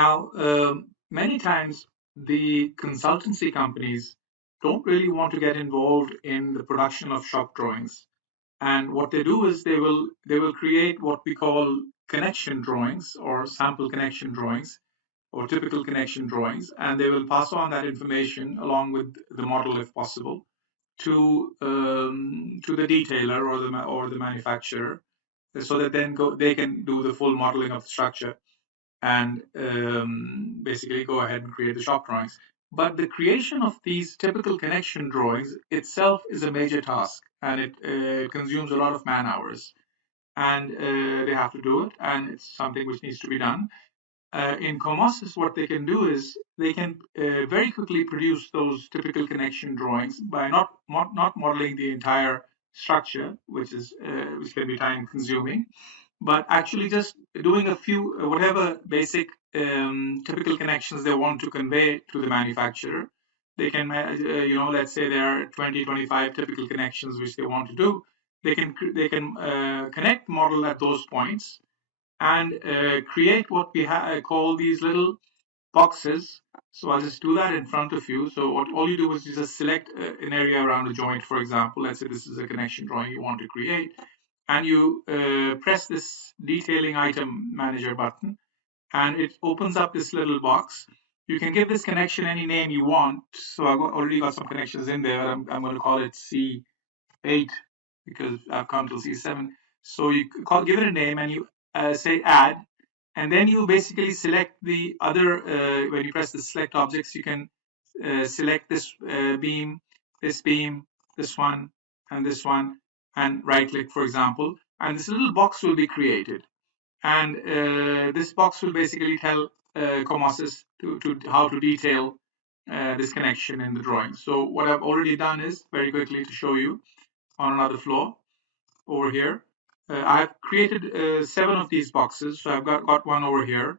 Now, many times the consultancy companies don't really want to get involved in the production of shop drawings. And what they do is they will create what we call connection drawings or sample connection drawings or typical connection drawings, and they will pass on that information along with the model, if possible, to the detailer or the manufacturer, so that they can do the full modeling of the structure and basically go ahead and create the shop drawings. But the creation of these typical connection drawings itself is a major task, and it consumes a lot of man hours, and they have to do it, and it's something which needs to be done. In Comosys, what they can do is they can very quickly produce those typical connection drawings by not modeling the entire structure, which can be time consuming, but actually just doing a few whatever basic typical connections they want to convey to the manufacturer. They can, let's say there are 20, 25 typical connections which they want to do. They can connect model at those points and create what we call these little boxes. So I'll just do that in front of you. So all you do is you just select an area around a joint, for example. Let's say this is a connection drawing you want to create, and you press this detailing item manager button, and it opens up this little box. You can give this connection any name you want. So I've already got some connections in there. I'm going to call it C8 because I've come till C7. So you give it a name and you say add, and then you basically select the other. When you press the select objects, you can select this beam, this one, and this one, and right click, for example, and this little box will be created. And this box will basically tell Comosys to how to detail this connection in the drawing. So what I've already done is, very quickly to show you on another floor over here, I've created 7 of these boxes. So I've got one over here.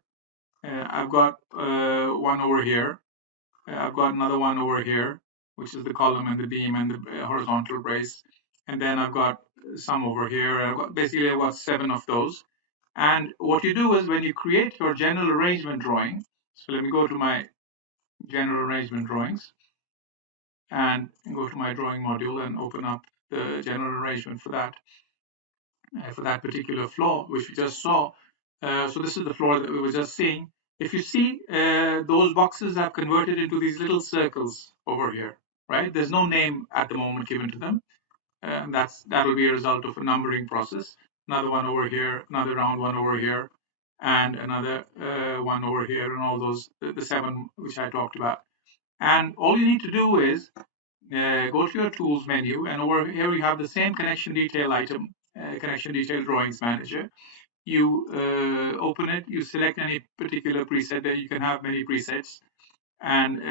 I've got one over here. I've got another one over here, which is the column and the beam and the horizontal brace. And then I've got some over here. I've got 7 of those. And what you do is when you create your general arrangement drawing, so let me go to my general arrangement drawings and go to my drawing module and open up the general arrangement for that particular floor, which we just saw. So this is the floor that we were just seeing. If you see, those boxes have converted into these little circles over here, right? There's no name at the moment given to them. And that'll be a result of a numbering process. Another one over here, another round one over here, and another one over here, and all those, the 7 which I talked about. And all you need to do is go to your tools menu, and over here we have the same connection detail item, connection detail drawings manager. You open it, you select any particular preset. There you can have many presets, and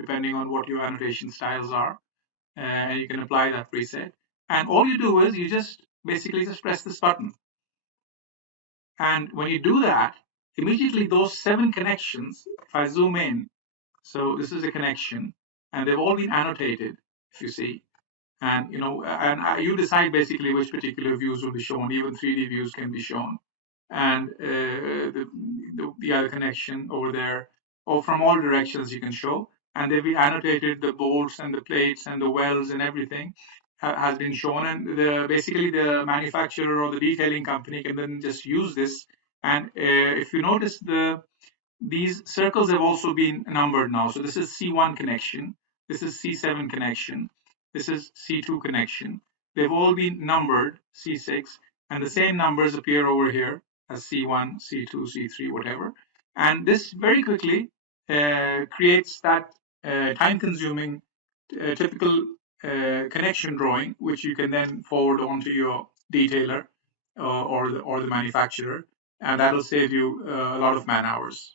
depending on what your annotation styles are, you can apply that preset. And all you do is you just basically just press this button. And when you do that, immediately those 7 connections, if I zoom in, so this is a connection, and they've all been annotated, if you see. And you decide basically which particular views will be shown. Even 3D views can be shown. And the other connection over there, or from all directions you can show. And they've been annotated, the bolts and the plates and the welds and everything has been shown. And basically the manufacturer or the detailing company can then just use this. And if you notice, these circles have also been numbered now. So this is C1 connection, this is C7 connection, this is C2 connection. They've all been numbered, C6, and the same numbers appear over here as C1, C2, C3, whatever. And this very quickly creates that time-consuming typical connection drawing, which you can then forward on to your detailer or the manufacturer, and that'll save you a lot of man hours.